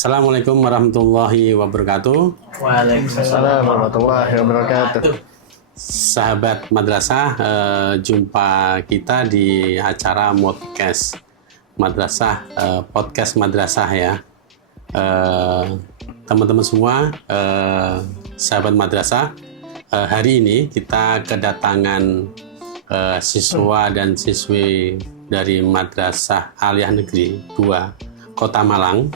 Assalamualaikum warahmatullahi wabarakatuh. Waalaikumsalam warahmatullahi wabarakatuh. Sahabat madrasah, jumpa kita di acara podcast madrasah, podcast madrasah ya. Teman-teman semua, sahabat madrasah, hari ini kita kedatangan siswa dan siswi dari Madrasah Aliyah Negeri 2 Kota Malang.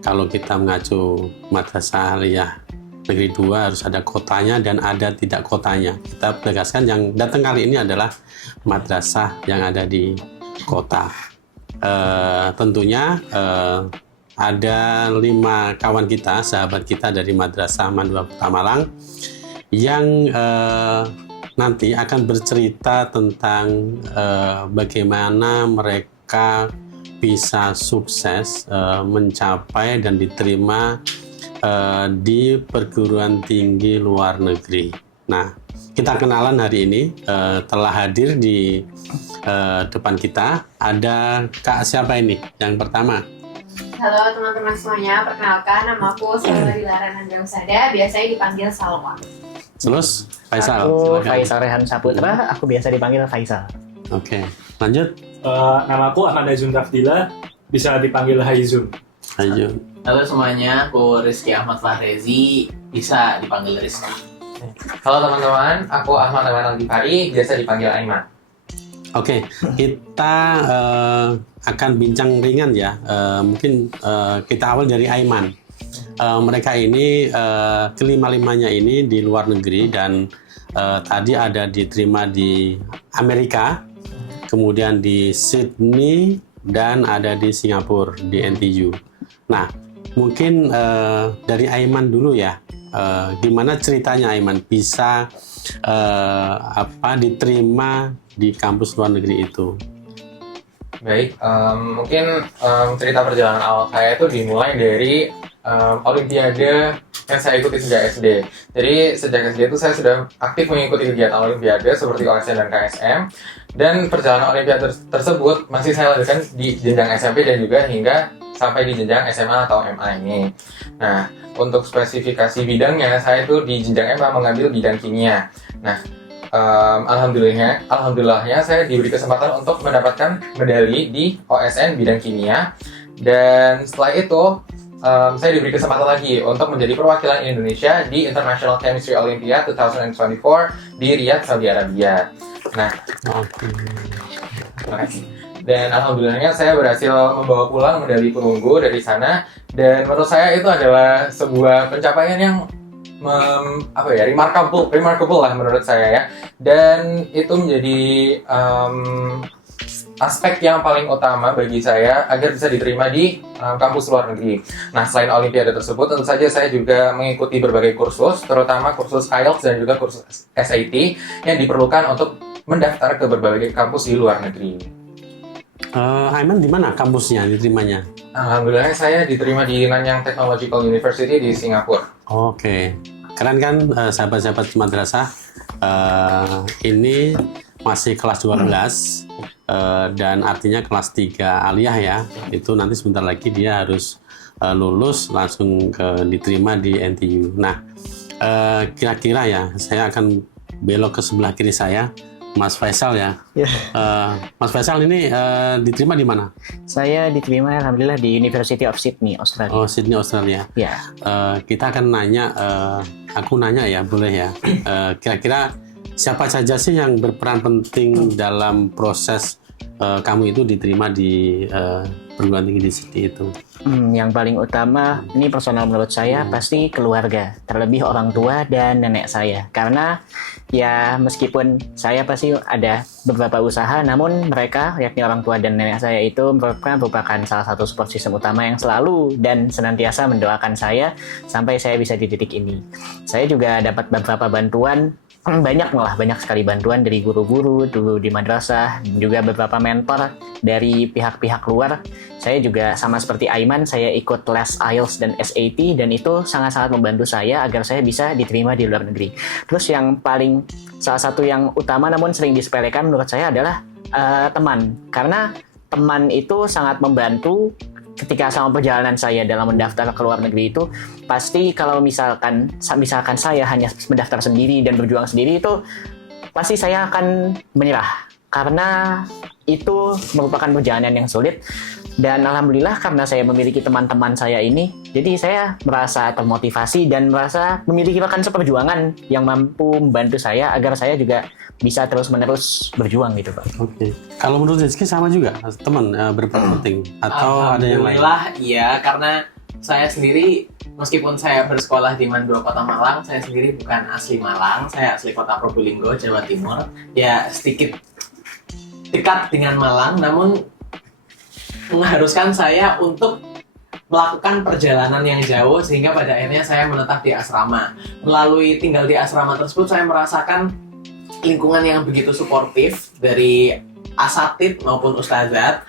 Kalau kita mengacu Madrasah Aliyah Negeri 2 harus ada kotanya dan ada tidak kotanya. Kita tegaskan yang datang kali ini adalah madrasah yang ada di kota. Tentunya ada 5 kawan kita, sahabat kita dari Madrasah Aman 2 Kota Malang yang nanti akan bercerita tentang bagaimana mereka bisa sukses mencapai dan diterima di perguruan tinggi luar negeri. Nah, kita kenalan hari ini. Telah hadir di depan kita ada Kak siapa ini? Yang pertama. Halo teman-teman semuanya, perkenalkan nama aku Salwa Dilaran Andra Usada, biasanya dipanggil Salwa. Terus Faisal. Aku Silakan. Faisal Rehan Saputra, aku biasa dipanggil Faisal. Oke, lanjut. Nama aku Ahmad Azun Tafdila, bisa dipanggil Haizun. Ayo. Halo semuanya, aku Rizky Ahmad Fahrezi, bisa dipanggil Rizky. Halo teman-teman, aku Ahmad Ahmad Al-Ghifari, biasa dipanggil Aiman. Oke, kita akan bincang ringan ya. Mungkin kita awal dari Aiman. Mereka ini kelima-limanya ini di luar negeri dan tadi ada diterima di Amerika, kemudian di Sydney dan ada di Singapura di NTU. Nah, mungkin dari Aiman dulu ya. Gimana ceritanya Aiman bisa diterima di kampus luar negeri itu? Baik, mungkin cerita perjalanan awal saya itu dimulai dari Olimpiade yang saya ikuti sejak SD. Jadi sejak SD itu saya sudah aktif mengikuti kegiatan Olimpiade seperti OSN dan KSM. Dan perjalanan Olimpiade tersebut masih saya lakukan di jenjang SMP dan juga hingga sampai di jenjang SMA atau MA ini. Nah, untuk spesifikasi bidangnya saya itu di jenjang MA mengambil bidang kimia. Nah, alhamdulillahnya saya diberi kesempatan untuk mendapatkan medali di OSN bidang kimia. Dan setelah itu saya diberi kesempatan lagi untuk menjadi perwakilan Indonesia di International Chemistry Olympiad 2024 di Riyadh, Saudi Arabia. Nah, terima kasih. Dan alhamdulillahnya saya berhasil membawa pulang medali perunggu dari sana. Dan menurut saya itu adalah sebuah pencapaian yang remarkable lah menurut saya ya. Dan itu menjadi aspek yang paling utama bagi saya agar bisa diterima di kampus luar negeri. Nah, selain Olimpiade tersebut, tentu saja saya juga mengikuti berbagai kursus, terutama kursus IELTS dan juga kursus SAT yang diperlukan untuk mendaftar ke berbagai kampus di luar negeri. Aiman di mana kampusnya diterimanya? Alhamdulillah saya diterima di Nanyang Technological University di Singapura. Oke, keren kan sahabat-sahabat madrasah, ini masih kelas 12 dan artinya kelas 3 aliyah ya. Itu nanti sebentar lagi dia harus lulus langsung diterima di NTU. Nah, kira-kira ya saya akan belok ke sebelah kiri saya, Mas Faisal ya. Mas Faisal ini diterima di mana? Saya diterima alhamdulillah di University of Sydney, Australia. Oh, Sydney, Australia. Ya. Kita akan nanya, aku nanya ya, boleh ya. Kira-kira siapa saja sih yang berperan penting dalam proses kamu itu diterima di perguruan tinggi di Sydney itu? Yang paling utama, ini personal menurut saya, pasti keluarga, terlebih orang tua dan nenek saya. Karena ya meskipun saya pasti ada beberapa usaha, namun mereka, yakni orang tua dan nenek saya itu merupakan salah satu support system utama yang selalu dan senantiasa mendoakan saya sampai saya bisa di titik ini. Saya juga dapat beberapa bantuan, banyak sekali bantuan dari guru-guru dulu di madrasah, juga beberapa mentor dari pihak-pihak luar. Saya juga sama seperti Aiman, saya ikut les IELTS dan SAT, dan itu sangat-sangat membantu saya agar saya bisa diterima di luar negeri. Terus yang paling salah satu yang utama namun sering disepelekan menurut saya adalah teman, karena teman itu sangat membantu ketika sama perjalanan saya dalam mendaftar ke luar negeri itu, pasti kalau misalkan saya hanya mendaftar sendiri dan berjuang sendiri itu, pasti saya akan menyerah. Karena itu merupakan perjalanan yang sulit. Dan alhamdulillah karena saya memiliki teman-teman saya ini, jadi saya merasa termotivasi dan merasa memiliki rekan seperjuangan yang mampu membantu saya agar saya juga bisa terus-menerus berjuang gitu Pak. Oke. Kalau menurut Rizky sama juga, teman berperan penting atau ada yang lain? Alhamdulillah iya, karena saya sendiri meskipun saya bersekolah di Mandua Kota Malang, saya sendiri bukan asli Malang, saya asli Kota Probolinggo, Jawa Timur. Ya sedikit dekat dengan Malang, namun mengharuskan saya untuk melakukan perjalanan yang jauh sehingga pada akhirnya saya menetap di asrama. Melalui tinggal di asrama tersebut saya merasakan lingkungan yang begitu suportif dari asatid maupun ustazat,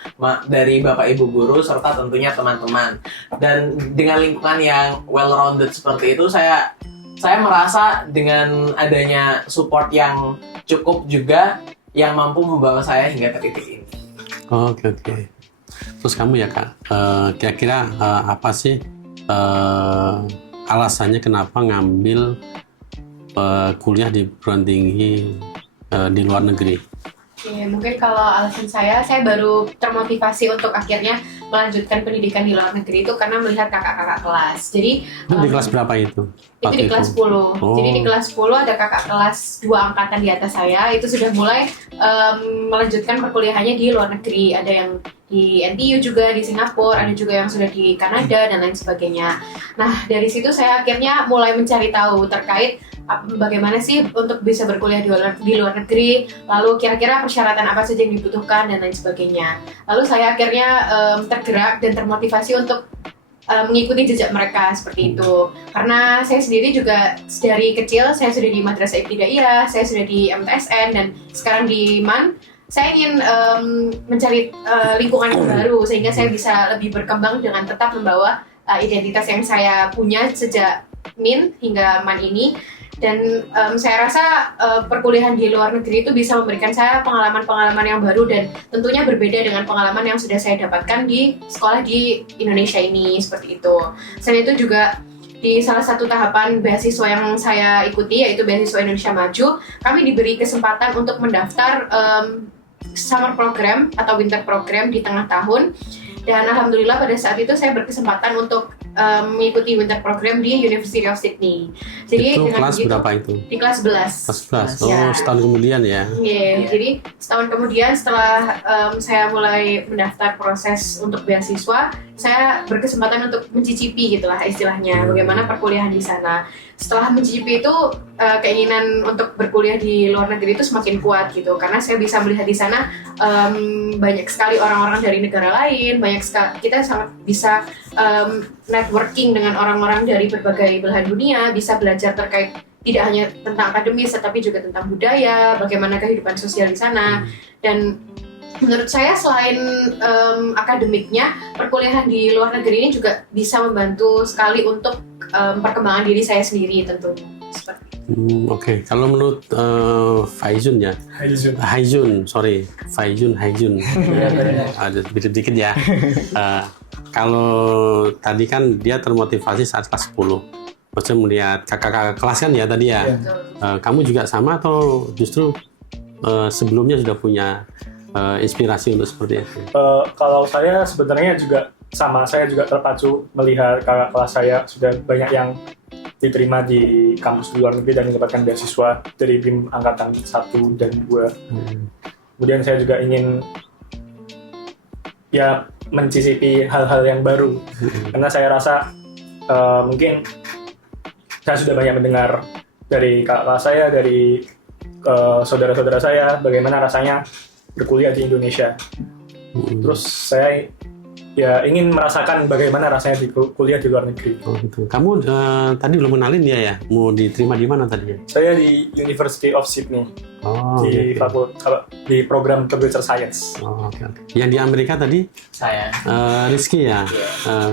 dari bapak ibu guru serta tentunya teman-teman. Dan dengan lingkungan yang well-rounded seperti itu saya merasa dengan adanya support yang cukup juga yang mampu membawa saya hingga ke titik ini. Oke. Terus kamu ya Kak, kira-kira apa sih alasannya kenapa ngambil kuliah di perguruan tinggi di luar negeri? Oke, mungkin kalau alasan saya baru termotivasi untuk akhirnya melanjutkan pendidikan di luar negeri itu karena melihat kakak-kakak kelas. Jadi Itu di kelas berapa itu? itu di kelas 10. Oh. Jadi di kelas 10 ada kakak kelas 2 angkatan di atas saya, itu sudah mulai melanjutkan perkuliahannya di luar negeri. Ada yang di NTU juga, di Singapura, ada juga yang sudah di Kanada dan lain sebagainya. Nah, dari situ saya akhirnya mulai mencari tahu terkait bagaimana sih untuk bisa berkuliah di luar negeri, lalu kira-kira persyaratan apa saja yang dibutuhkan dan lain sebagainya. Lalu saya akhirnya tergerak dan termotivasi untuk mengikuti jejak mereka seperti itu. Karena saya sendiri juga dari kecil saya sudah di Madrasah Ibtidaiyah, saya sudah di MTSN dan sekarang di MAN. Saya ingin mencari lingkungan yang baru sehingga saya bisa lebih berkembang dengan tetap membawa identitas yang saya punya sejak MIN hingga MAN ini. Dan saya rasa perkuliahan di luar negeri itu bisa memberikan saya pengalaman-pengalaman yang baru dan tentunya berbeda dengan pengalaman yang sudah saya dapatkan di sekolah di Indonesia ini, seperti itu. Selain itu juga di salah satu tahapan beasiswa yang saya ikuti, yaitu beasiswa Indonesia Maju, kami diberi kesempatan untuk mendaftar summer program atau winter program di tengah tahun. Dan alhamdulillah pada saat itu saya berkesempatan untuk mengikuti winter program di University of Sydney. Jadi Itu dengan kelas begitu, berapa itu? di kelas 11. Kelas 11. Oh, Ya. setahun kemudian ya. Yeah. Jadi setahun kemudian setelah saya mulai mendaftar proses untuk beasiswa, saya berkesempatan untuk mencicipi gitulah istilahnya bagaimana perkuliahan di sana. Setelah mencicipi itu keinginan untuk berkuliah di luar negeri itu semakin kuat gitu, karena saya bisa melihat di sana banyak sekali orang-orang dari negara lain, banyak sekali kita sangat bisa networking dengan orang-orang dari berbagai belahan dunia, bisa belajar terkait tidak hanya tentang akademis tetapi juga tentang budaya, bagaimana kehidupan sosial di sana. Dan menurut saya selain akademiknya, perkuliahan di luar negeri ini juga bisa membantu sekali untuk perkembangan diri saya sendiri tentunya. Seperti itu. Oke. Kalau menurut Faizun ya, Haizun, ada dikit ya. Kalau tadi kan dia termotivasi saat kelas 10. Maksudnya melihat kakak-kakak kelas kan ya tadi ya. Kamu juga sama atau justru sebelumnya sudah punya inspirasi untuk seperti itu? Kalau saya sebenarnya juga sama, saya juga terpacu melihat kakak kelas saya sudah banyak yang diterima di kampus di luar negeri dan mendapatkan beasiswa dari BIM Angkatan 1 dan 2. Kemudian saya juga ingin ya mencicipi hal-hal yang baru, karena saya rasa mungkin saya sudah banyak mendengar dari kakak kelas saya, dari saudara-saudara saya, bagaimana rasanya berkuliah di Indonesia. Terus saya ya ingin merasakan bagaimana rasanya kuliah di luar negeri. Oh gitu. Kamu tadi belum kenalin dia ya? Mau diterima di mana tadi ya? Saya di University of Sydney, Oh, di di program Computer Science. Oh, oke. Yang di Amerika tadi Saya Rizky ya?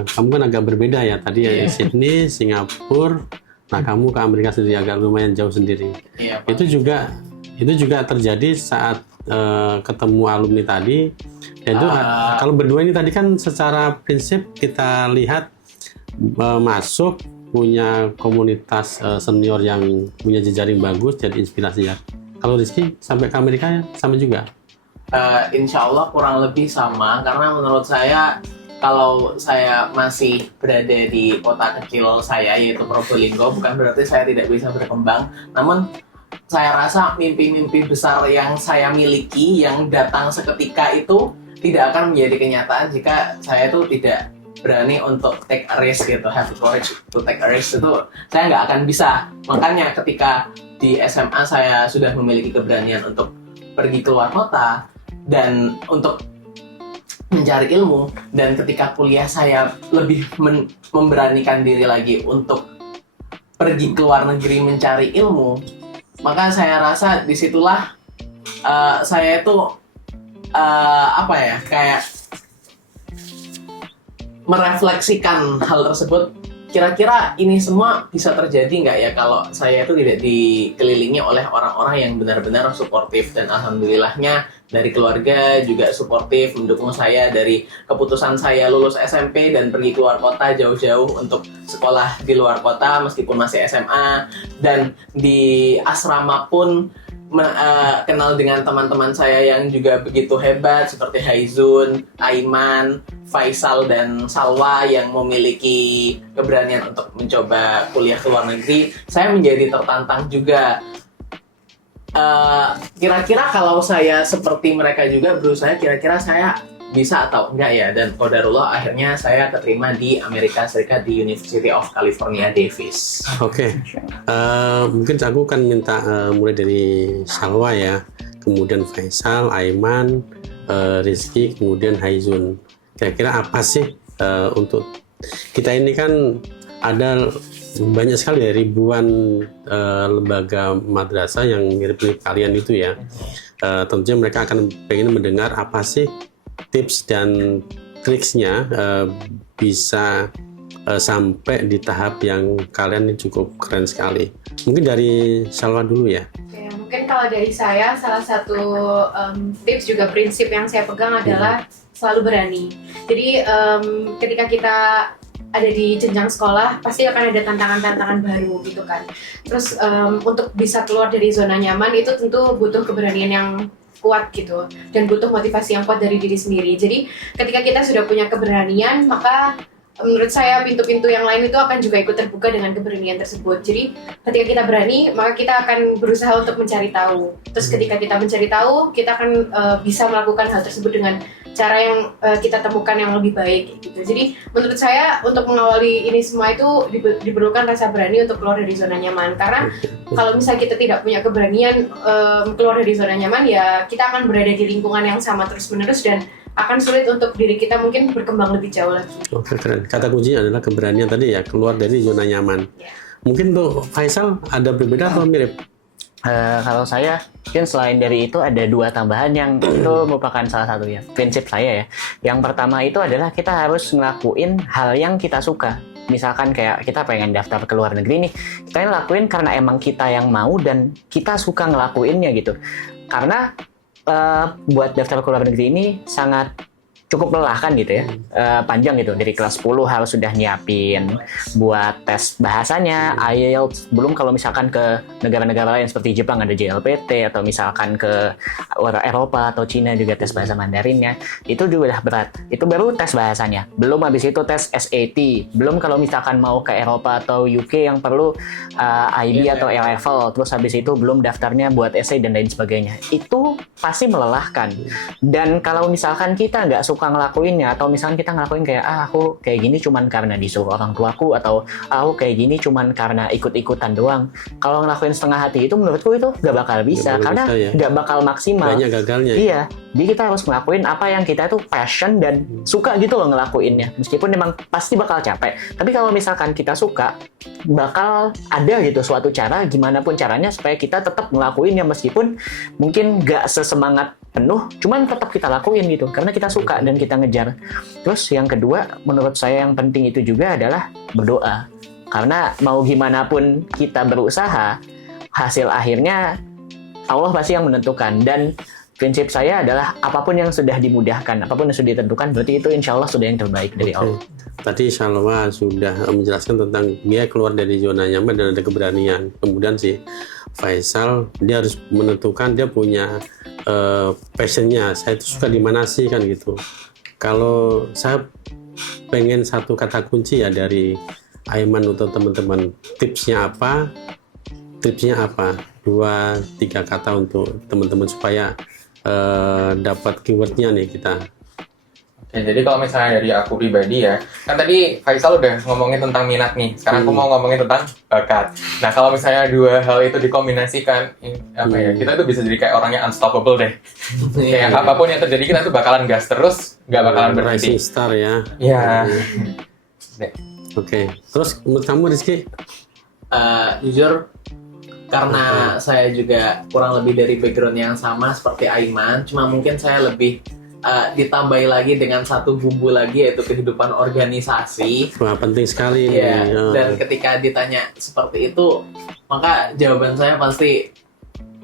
Kamu kan agak berbeda ya tadi ya, Sydney, Singapura. Nah kamu ke Amerika sendiri agak lumayan jauh sendiri. iya, Pak. Itu juga itu juga terjadi saat ketemu alumni tadi. Dan itu kalau berdua ini tadi kan secara prinsip kita lihat masuk punya komunitas senior yang punya jejaring bagus, jadi inspirasi ya. Kalau Rizky sampai ke Amerika ya, sama juga? Insya Allah kurang lebih sama, karena menurut saya kalau saya masih berada di kota kecil saya yaitu Probolinggo, bukan berarti saya tidak bisa berkembang. Namun saya rasa mimpi-mimpi besar yang saya miliki yang datang seketika itu tidak akan menjadi kenyataan jika saya itu tidak berani untuk take a risk gitu, have the courage to take a risk, itu saya nggak akan bisa. Makanya ketika di SMA saya sudah memiliki keberanian untuk pergi keluar kota dan untuk mencari ilmu, dan ketika kuliah saya lebih memberanikan diri lagi untuk pergi ke luar negeri mencari ilmu, maka saya rasa disitulah saya itu kayak merefleksikan hal tersebut. Kira-kira ini semua bisa terjadi nggak ya kalau saya itu tidak dikelilingi oleh orang-orang yang benar-benar suportif, dan alhamdulillahnya dari keluarga juga suportif, mendukung saya dari keputusan saya lulus SMP dan pergi keluar kota jauh-jauh untuk sekolah di luar kota meskipun masih SMA, dan di asrama pun kenal dengan teman-teman saya yang juga begitu hebat seperti Haizun, Aiman, Faisal, dan Salwa yang memiliki keberanian untuk mencoba kuliah ke luar negeri. Saya menjadi tertantang juga. Kira-kira kalau saya seperti mereka juga berusaha, kira-kira saya bisa atau enggak ya? Dan qadarullah akhirnya saya keterima di Amerika Serikat di University of California Davis. Oke. Mungkin aku kan minta mulai dari Salwa ya, kemudian Faisal, Aiman, Rizky, kemudian Haizun. Kira-kira apa sih untuk kita ini kan ada banyak sekali ya, ribuan lembaga madrasah yang mirip-mirip kalian itu ya. Tentunya mereka akan pengen mendengar apa sih tips dan triksnya bisa sampai di tahap yang kalian ini cukup keren sekali. Mungkin dari Salwa dulu ya. Oke, mungkin kalau dari saya, salah satu tips juga prinsip yang saya pegang adalah selalu berani. Jadi ketika kita ada di jenjang sekolah, pasti akan ada tantangan-tantangan baru gitu kan. Terus untuk bisa keluar dari zona nyaman itu tentu butuh keberanian yang kuat gitu, dan butuh motivasi yang kuat dari diri sendiri. Jadi ketika kita sudah punya keberanian, maka menurut saya pintu-pintu yang lain itu akan juga ikut terbuka dengan keberanian tersebut. Jadi ketika kita berani, maka kita akan berusaha untuk mencari tahu. Terus ketika kita mencari tahu, kita akan bisa melakukan hal tersebut dengan cara yang kita temukan yang lebih baik gitu. Jadi menurut saya untuk mengawali ini semua itu diperlukan rasa berani untuk keluar dari zona nyaman. Karena kalau misalnya kita tidak punya keberanian keluar dari zona nyaman, ya kita akan berada di lingkungan yang sama terus-menerus dan akan sulit untuk diri kita mungkin berkembang lebih jauh lagi. Oke, keren. Kata kuncinya adalah keberanian tadi ya, keluar dari zona nyaman. Ya. Mungkin tuh Faisal ada berbeda atau mirip? Kalau saya mungkin selain dari itu ada dua tambahan yang itu merupakan salah satu ya prinsip saya ya. Yang pertama itu adalah kita harus ngelakuin hal yang kita suka. Misalkan kayak kita pengen daftar ke luar negeri nih, kita ngelakuin karena emang kita yang mau dan kita suka ngelakuinnya gitu. Karena buat daftar ke luar negeri ini sangat cukup melelahkan gitu ya, panjang gitu, dari kelas 10 harus sudah nyiapin buat tes bahasanya, IELTS, belum kalau misalkan ke negara-negara lain seperti Jepang ada JLPT, atau misalkan ke Eropa atau Cina juga tes bahasa Mandarinnya, itu juga udah berat. Itu baru tes bahasanya, belum habis itu tes SAT, belum kalau misalkan mau ke Eropa atau UK yang perlu IB atau A-level, terus habis itu belum daftarnya buat essay dan lain sebagainya. Itu pasti melelahkan. Dan kalau misalkan kita nggak suka ngelakuinnya, atau misalkan kita ngelakuin kayak aku kayak gini cuman karena disuruh orang tuaku, atau aku kayak gini cuman karena ikut-ikutan doang, kalau ngelakuin setengah hati itu menurutku itu gak bakal bisa, karena gak bakal maksimal. Banyak gagalnya. Iya, jadi kita harus ngelakuin apa yang kita itu passion dan suka gitu loh ngelakuinnya, meskipun memang pasti bakal capek. Tapi kalau misalkan kita suka, bakal ada gitu suatu cara, gimana pun caranya supaya kita tetap ngelakuinnya meskipun mungkin gak sesemangat penuh, cuman tetap kita lakuin gitu karena kita suka dan kita ngejar. Terus yang kedua, menurut saya yang penting itu juga adalah berdoa. Karena mau gimana pun kita berusaha, hasil akhirnya Allah pasti yang menentukan. Dan prinsip saya adalah apapun yang sudah dimudahkan, apapun yang sudah ditentukan, berarti itu insya Allah sudah yang terbaik dari Allah. Tadi Shalwa sudah menjelaskan tentang dia keluar dari zona nyaman dan ada keberanian. Kemudian si Faisal dia harus menentukan dia punya passionnya. Saya itu suka di mana sih kan gitu. Kalau saya pengen satu kata kunci ya dari Aiman untuk teman-teman, tipsnya apa? Tipsnya apa? 2-3 kata untuk teman-teman supaya dapat keywordnya nih kita. Oke, jadi kalau misalnya dari aku pribadi ya, kan tadi Faisal udah ngomongin tentang minat nih. Sekarang aku mau ngomongin tentang bakat. Nah, kalau misalnya dua hal itu dikombinasikan, kita tuh bisa jadi kayak orangnya unstoppable deh. Kayak apapun yang terjadi kita tuh bakalan gas terus, nggak bakalan berhenti. Rising star ya. Iya. Oke. Terus menurut kamu Rizky? Jujur, karena saya juga kurang lebih dari background yang sama seperti Aiman, cuma mungkin saya lebih ditambahi lagi dengan satu bumbu lagi, yaitu kehidupan organisasi. Wah, penting sekali Iya, nih. dan ketika ditanya seperti itu, maka jawaban saya pasti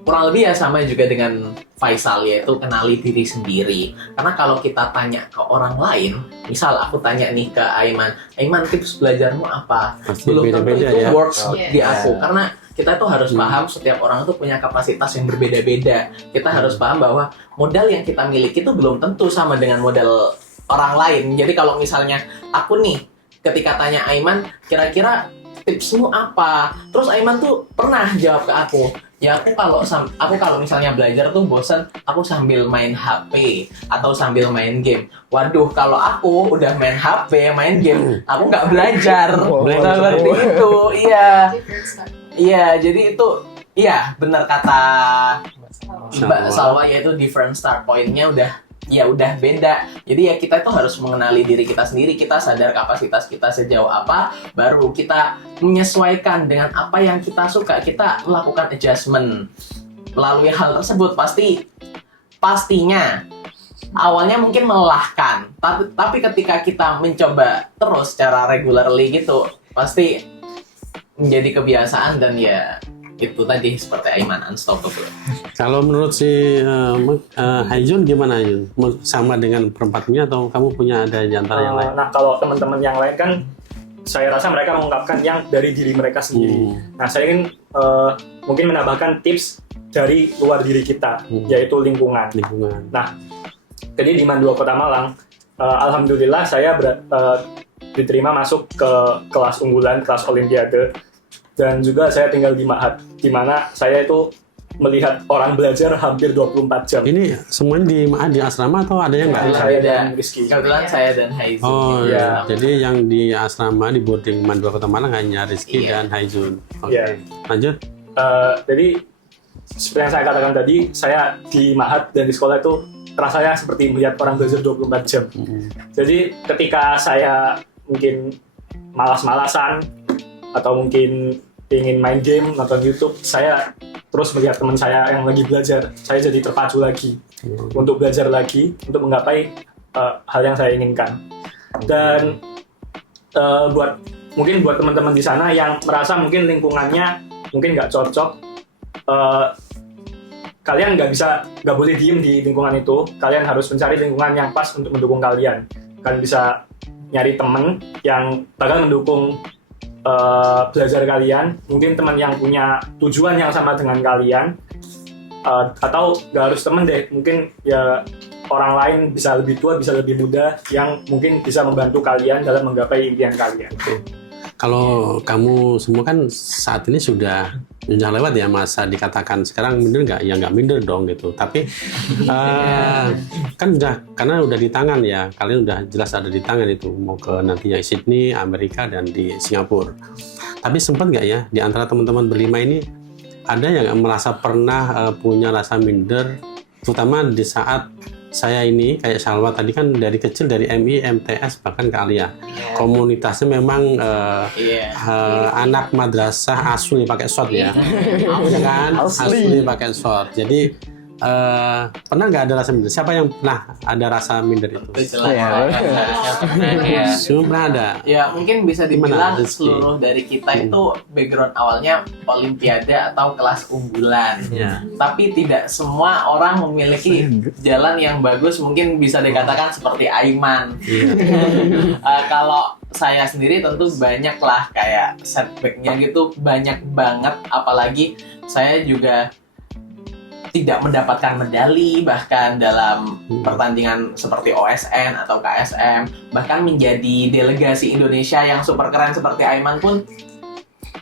kurang lebih ya sama juga dengan Faisal, yaitu kenali diri sendiri. Karena kalau kita tanya ke orang lain, misal aku tanya nih ke Aiman tips belajarmu apa? Pasti Belum tentu beda-beda itu ya. works Yes. di aku, karena kita tuh harus paham setiap orang tuh punya kapasitas yang berbeda-beda. Kita harus paham bahwa modal yang kita miliki itu belum tentu sama dengan modal orang lain. Jadi kalau misalnya aku nih ketika tanya Aiman, kira-kira tipsmu apa? Terus Aiman tuh pernah jawab ke aku, ya aku kalau misalnya belajar tuh bosan, aku sambil main HP atau sambil main game. Waduh, kalau aku udah main HP, main game, aku nggak belajar. Seperti itu, iya. Iya, jadi itu, iya benar kata Mbak Salwa, yaitu different start point-nya udah beda. Jadi ya kita itu harus mengenali diri kita sendiri, kita sadar kapasitas kita sejauh apa, baru kita menyesuaikan dengan apa yang kita suka, kita melakukan adjustment. Melalui hal tersebut pastinya awalnya mungkin melelahkan, tapi ketika kita mencoba terus secara regularly gitu, pasti menjadi kebiasaan dan ya itu tadi seperti Aiman, unstoppable. Kalau menurut si Haijun gimana Haijun? Sama dengan perempatnya atau kamu punya ada di antara yang lain? Nah, kalau teman-teman yang lain kan saya rasa mereka mengungkapkan yang dari diri mereka sendiri. Nah, saya ingin mungkin menambahkan tips dari luar diri kita, yaitu lingkungan. Nah, jadi di MAN 2 Kota Malang, alhamdulillah saya diterima masuk ke kelas unggulan, kelas olimpiade, dan juga saya tinggal di Ma'had, di mana saya itu melihat orang belajar hampir 24 jam. Ini semuanya di Ma'had di asrama atau ada yang nggak? Saya dan Rizky. Kebetulan saya dan Haizun. Oh Iya. ya, jadi yang di asrama di boarding MAN 2 Kota Malang hanya Rizky dan Haijun. Oke. Iya. Lanjut. Jadi seperti yang saya katakan tadi, saya di Ma'had dan di sekolah itu rasanya seperti melihat orang belajar 24 jam. Jadi ketika saya mungkin malas-malasan atau mungkin ingin main game, nonton YouTube, saya terus melihat teman saya yang lagi belajar, saya jadi terpacu lagi untuk belajar lagi, untuk menggapai hal yang saya inginkan. Dan buat teman-teman di sana yang merasa mungkin lingkungannya mungkin nggak cocok, kalian nggak boleh diem di lingkungan itu. Kalian harus mencari lingkungan yang pas untuk mendukung kalian. Kalian bisa nyari teman yang bakal mendukung belajar kalian, mungkin teman yang punya tujuan yang sama dengan kalian, atau nggak harus teman deh, mungkin ya orang lain, bisa lebih tua, bisa lebih muda, yang mungkin bisa membantu kalian dalam menggapai impian kalian. Kalau kamu semua kan saat ini sudah lewat ya masa dikatakan sekarang minder nggak? Ya nggak minder dong gitu. Tapi kan karena udah di tangan ya, kalian udah jelas ada di tangan itu, mau ke nantinya Sydney, Amerika dan di Singapura. Tapi sempat nggak ya di antara teman-teman berlima ini ada yang merasa pernah punya rasa minder, terutama di saat saya ini kayak Salwa tadi kan dari kecil dari MI, MTS bahkan ke Aliyah. Komunitasnya memang anak madrasah asli pakai short ya. Kan? Asli pakai short. Jadi pernah nggak ada rasa minder? Siapa yang pernah ada rasa minder itu? Jelas Iya. harusnya pernah ya. Semua ada. Ya mungkin bisa dibilang Gimana, Rizky? seluruh dari kita itu background awalnya olimpiade atau kelas unggulan. Ya. Tapi tidak semua orang memiliki jalan yang bagus, mungkin bisa dikatakan seperti Aiman. Iya. Kalau saya sendiri tentu banyak lah kayak setbacknya gitu, banyak banget. Apalagi saya juga tidak mendapatkan medali bahkan dalam pertandingan seperti OSN atau KSM, bahkan menjadi delegasi Indonesia yang super keren seperti Aiman pun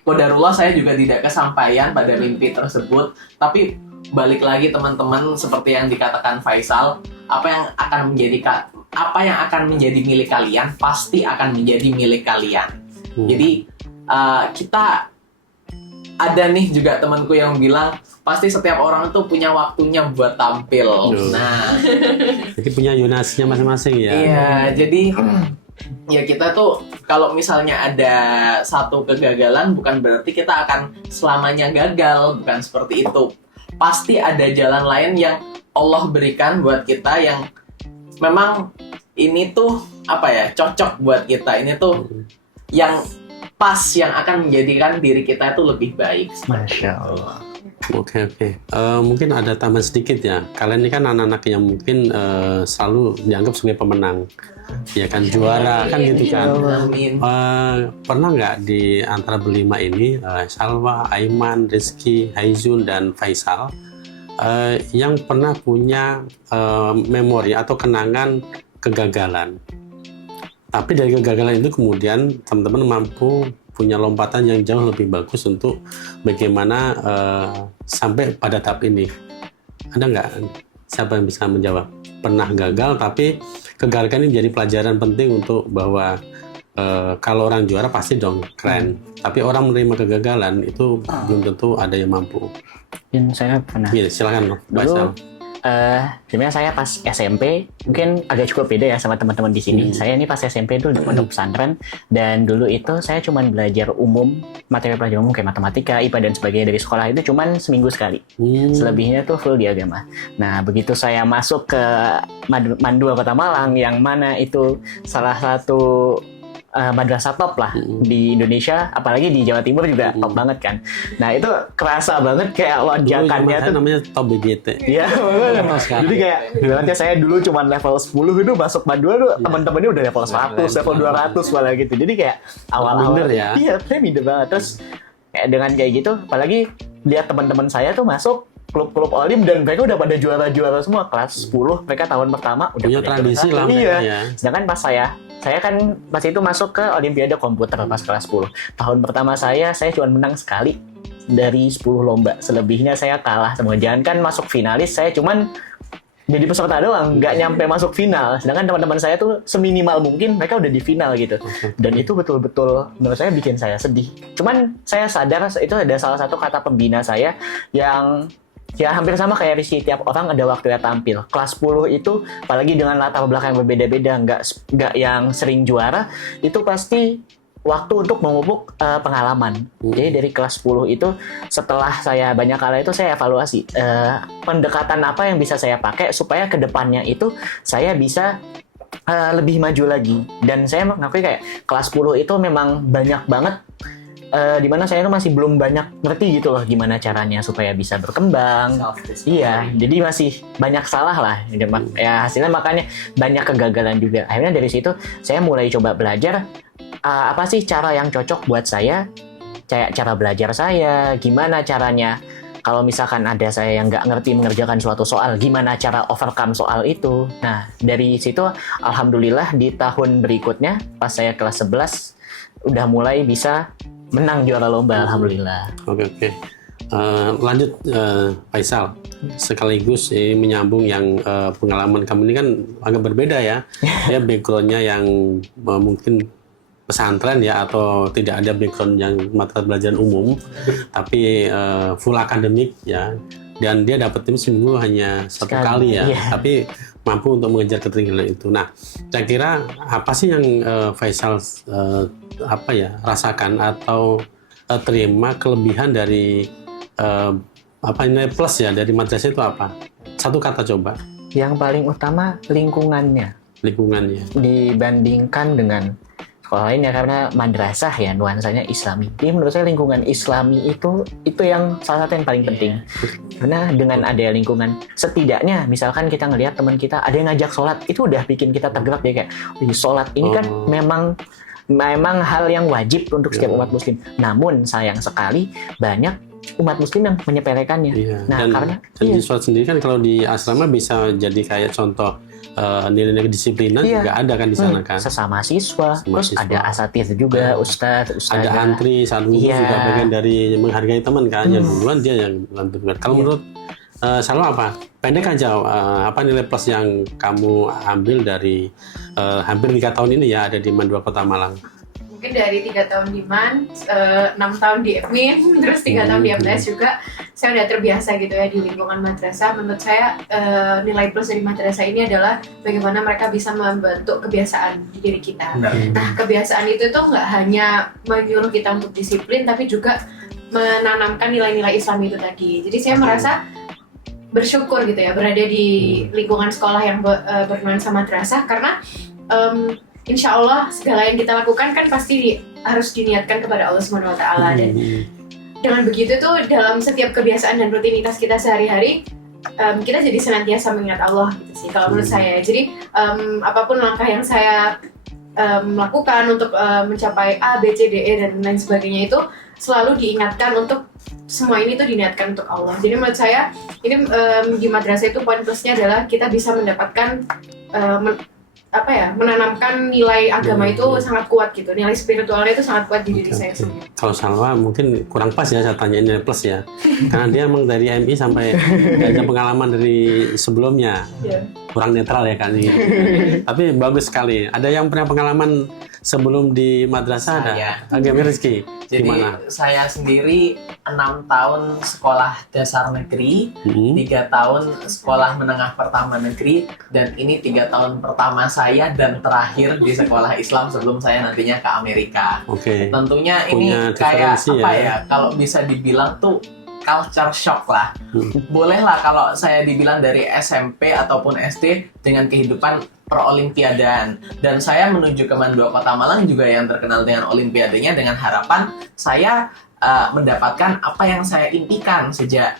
qadarullah saya juga tidak kesampaian pada mimpi tersebut. Tapi balik lagi teman-teman, seperti yang dikatakan Faisal, apa yang akan menjadi milik kalian pasti akan menjadi milik kalian. Jadi kita ada nih juga temanku yang bilang pasti setiap orang itu punya waktunya buat tampil. Nah, Jadi punya yonasinya masing-masing ya. iya, jadi ya kita tuh kalau misalnya ada satu kegagalan bukan berarti kita akan selamanya gagal, bukan seperti itu. Pasti ada jalan lain yang Allah berikan buat kita yang memang ini tuh apa ya, cocok buat kita. Ini tuh yang pas, yang akan menjadikan diri kita itu lebih baik. Masya Allah. Oke. Mungkin ada tambahan sedikit ya. Kalian ini kan anak-anak yang mungkin selalu dianggap sebagai pemenang, ya kan, juara kan gitu kan. Amin. Pernah nggak di antara berlima ini, Salwa, Aiman, Rizky, Haizun, dan Faisal, yang pernah punya memori atau kenangan kegagalan? Tapi dari kegagalan itu kemudian teman-teman mampu punya lompatan yang jauh lebih bagus untuk bagaimana sampai pada tahap ini. Ada nggak siapa yang bisa menjawab? Pernah gagal tapi kegagalan ini menjadi pelajaran penting untuk bahwa kalau orang juara pasti dong keren. Tapi orang menerima kegagalan itu belum tentu ada yang mampu. Mungkin saya pernah. Iya, silakan Faisal. Sebenarnya saya pas SMP mungkin agak cukup beda ya sama teman-teman di sini. Saya ini pas SMP itu udah pondok pesantren, dan dulu itu saya cuman belajar umum, materi pelajaran umum kayak matematika, IPA dan sebagainya dari sekolah itu cuman seminggu sekali. Selebihnya tuh full di agama. Nah, begitu saya masuk ke Mandua Kota Malang, yang mana itu salah satu madrasah top lah di Indonesia, apalagi di Jawa Timur juga top banget kan. Nah, itu kerasa banget kayak lonjakannya tuh. Namanya top BGT. Iya, jadi kayak ibaratnya saya dulu cuma level 10 itu masuk Madua tuh teman-temannya udah level 100, level 200 malah gitu. Jadi kayak awal-awal Minder ya? Iya, saya minder banget. Terus kayak dengan kayak gitu, apalagi lihat teman-teman saya tuh masuk klub-klub olim dan mereka udah pada juara-juara semua kelas 10, mereka tahun pertama udah Punya pada tradisi juara. lah mereka Iya. ya. Sedangkan pas saya kan pas itu masuk ke Olimpiade Komputer pas kelas 10. Tahun pertama saya cuma menang sekali dari 10 lomba. Selebihnya saya kalah semua. Jangankan masuk finalis, saya cuman jadi peserta doang, nggak nyampe masuk final. Sedangkan teman-teman saya tuh seminimal mungkin mereka udah di final gitu. Dan itu betul-betul menurut saya bikin saya sedih. Cuman saya sadar itu ada salah satu kata pembina saya yang ya hampir sama kayak Rizky, tiap orang ada waktunya tampil. Kelas 10 itu apalagi dengan latar belakang yang berbeda-beda, nggak yang sering juara, itu pasti waktu untuk memupuk pengalaman. Jadi dari kelas 10 itu setelah saya banyak kali itu saya evaluasi pendekatan apa yang bisa saya pakai supaya kedepannya itu saya bisa lebih maju lagi. Dan saya mengakui kayak kelas 10 itu memang banyak banget dimana saya itu masih belum banyak ngerti gitu loh gimana caranya supaya bisa berkembang. Iya, jadi masih banyak salah lah. Ya hasilnya makanya banyak kegagalan juga. Akhirnya dari situ saya mulai coba belajar apa sih cara yang cocok buat saya, kayak cara belajar saya, gimana caranya kalau misalkan ada saya yang nggak ngerti mengerjakan suatu soal, gimana cara overcome soal itu. Nah, dari situ alhamdulillah di tahun berikutnya pas saya kelas 11 udah mulai bisa menang juara lomba, alhamdulillah. Oke. Lanjut Faisal, sekaligus menyambung yang pengalaman kamu ini kan agak berbeda ya. Ya backgroundnya yang mungkin pesantren ya, atau tidak ada background yang mata pelajaran umum, tapi full akademik ya. Dan dia dapat tim seminggu hanya satu kali ya, tapi mampu untuk mengejar ketertinggalan itu. Nah, saya kira apa sih yang Faisal rasakan atau terima kelebihan dari nilai plus ya dari madrasah itu apa? Satu kata coba, Yang paling utama lingkungannya lingkungannya. dibandingkan dengan sekolah lain ya, karena madrasah ya nuansanya Islami. Jadi menurut saya lingkungan Islami itu yang salah satu yang paling penting. Karena dengan ada lingkungan, setidaknya misalkan kita ngelihat teman kita ada yang ngajak sholat, itu udah bikin kita tergerak deh, kayak sholat ini kan memang hal yang wajib untuk setiap umat muslim. Namun sayang sekali banyak umat muslim yang menyepelekannya. Iya. Nah, dan karena di sholat sendiri kan kalau di asrama bisa jadi kayak contoh nilai-nilai kedisiplinan Iya. juga ada kan di sana kan. sesama siswa, terus siswa. ada asatidz juga, ustadz, Ada antri saat wudhu Iya. juga bagian dari menghargai teman kan. Yang duluan dia yang duluan. Kalau menurut Salwa apa? Pendek aja apa nilai plus yang kamu ambil dari hampir 3 tahun ini ya ada di MAN 2 Kota Malang. Mungkin dari 3 tahun di MAN, 6 tahun di Admin, terus 3 tahun di MTS juga, saya udah terbiasa gitu ya di lingkungan madrasah. Menurut saya nilai plus dari madrasah ini adalah bagaimana mereka bisa membentuk kebiasaan di diri kita. Nah, kebiasaan itu tuh nggak hanya menyuruh kita untuk disiplin, tapi juga menanamkan nilai-nilai Islam itu tadi. Jadi saya merasa bersyukur gitu ya berada di lingkungan sekolah yang bernuansa madrasah, karena insya Allah segala yang kita lakukan kan pasti harus diniatkan kepada Allah Subhanahu Wa Taala, dan dengan begitu tuh dalam setiap kebiasaan dan rutinitas kita sehari-hari kita jadi senantiasa mengingat Allah gitu sih kalau menurut saya. Jadi apapun langkah yang saya lakukan untuk mencapai A, B, C, D, E dan lain sebagainya itu selalu diingatkan untuk semua ini tuh diniatkan untuk Allah. Jadi menurut saya ini di madrasah itu poin plusnya adalah kita bisa mendapatkan menanamkan nilai agama itu sangat kuat gitu, nilai spiritualnya itu sangat kuat di diri saya sendiri. Kalau Salwa mungkin kurang pas ya saya tanyain nilai plus ya, karena dia emang dari MI sampai ada pengalaman dari sebelumnya, kurang netral ya kan gitu. Tapi bagus sekali. Ada yang pernah pengalaman sebelum di madrasah ada? Agak Rizky. Jadi Gimana? saya sendiri 6 tahun sekolah dasar negeri, 3 tahun sekolah menengah pertama negeri, dan ini 3 tahun pertama saya dan terakhir di sekolah Islam sebelum saya nantinya ke Amerika. Oke. Tentunya ini Punya kayak diferensi apa ya? ya? Kalau bisa dibilang tuh culture shock lah. Bolehlah kalau saya dibilang dari SMP ataupun SD dengan kehidupan perolimpiadaan, dan saya menuju ke MAN 2 Kota Malang juga yang terkenal dengan olimpiadanya, dengan harapan saya mendapatkan apa yang saya impikan sejak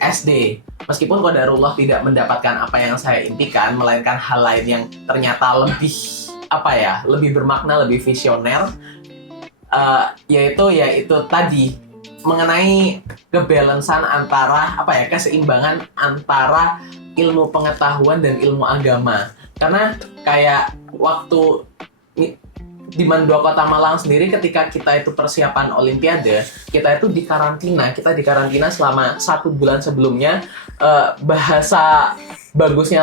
SD. Meskipun qadarullah tidak mendapatkan apa yang saya impikan, melainkan hal lain yang ternyata lebih bermakna, lebih visioner, yaitu tadi mengenai kebalansan antara keseimbangan antara ilmu pengetahuan dan ilmu agama. Karena kayak waktu di MAN 2 Kota Malang sendiri, ketika kita itu persiapan olimpiade, kita itu di karantina selama 1 bulan sebelumnya. Bahasa bagusnya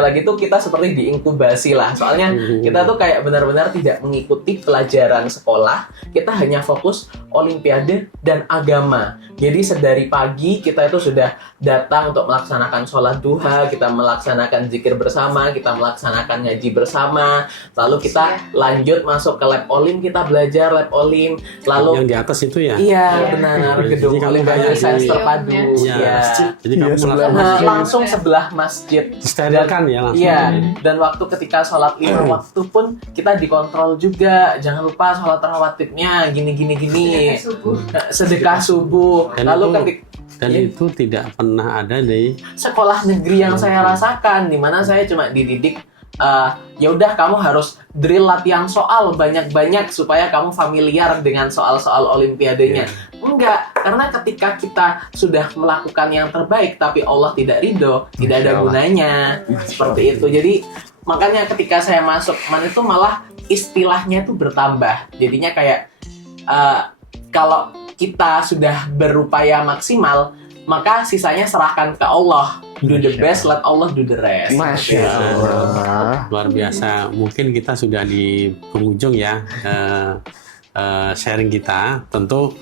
lagi tuh kita seperti diinkubasi lah, soalnya kita tuh kayak benar-benar tidak mengikuti pelajaran sekolah, kita hanya fokus olimpiade dan agama. Jadi sedari pagi kita itu sudah datang untuk melaksanakan sholat duha, kita melaksanakan zikir bersama, kita melaksanakan ngaji bersama, lalu kita lanjut masuk ke lab olim, kita belajar lab olim, lalu yang di atas itu ya? iya benar, gedung Jadi kamu olimpiade kayak sains di- terpadu. Iya. Iya. Jadi kamu sebelah melakukan Langsung sebelah masjid. disterilkan ya langsung. Iya, dan waktu ketika sholat 5 waktu pun kita dikontrol juga. Jangan lupa sholat rawatibnya gini. Sedekah subuh. Dan Lalu itu- Dan itu tidak pernah ada di sekolah negeri yang saya rasakan, di mana saya cuma dididik ya udah kamu harus drill latihan soal banyak-banyak supaya kamu familiar dengan soal-soal olimpiadenya. Enggak, karena ketika kita sudah melakukan yang terbaik tapi Allah tidak ridho, tidak ada gunanya. Seperti itu. Jadi makanya ketika saya masuk MAN itu malah istilahnya itu bertambah. Jadinya kayak kalau kita sudah berupaya maksimal, maka sisanya serahkan ke Allah. Do the best, let Allah do the rest. Masya Allah. luar biasa. Mungkin kita sudah di penghujung ya sharing kita. Tentu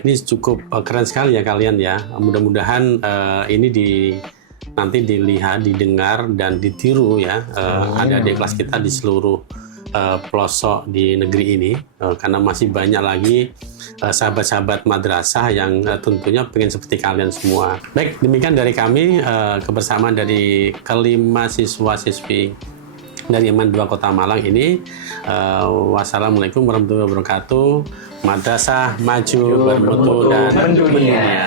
ini cukup keren sekali ya kalian ya. Mudah-mudahan ini nanti dilihat, didengar dan ditiru ya. Ada di kelas kita di seluruh pelosok di negeri ini, karena masih banyak lagi sahabat-sahabat madrasah yang tentunya pengen seperti kalian semua. Baik, demikian dari kami, kebersamaan dari kelima siswa-siswi dari Iman 2 Kota Malang ini. Wassalamualaikum warahmatullahi wabarakatuh. Madrasah maju bermutu dan mendunia. mendunia.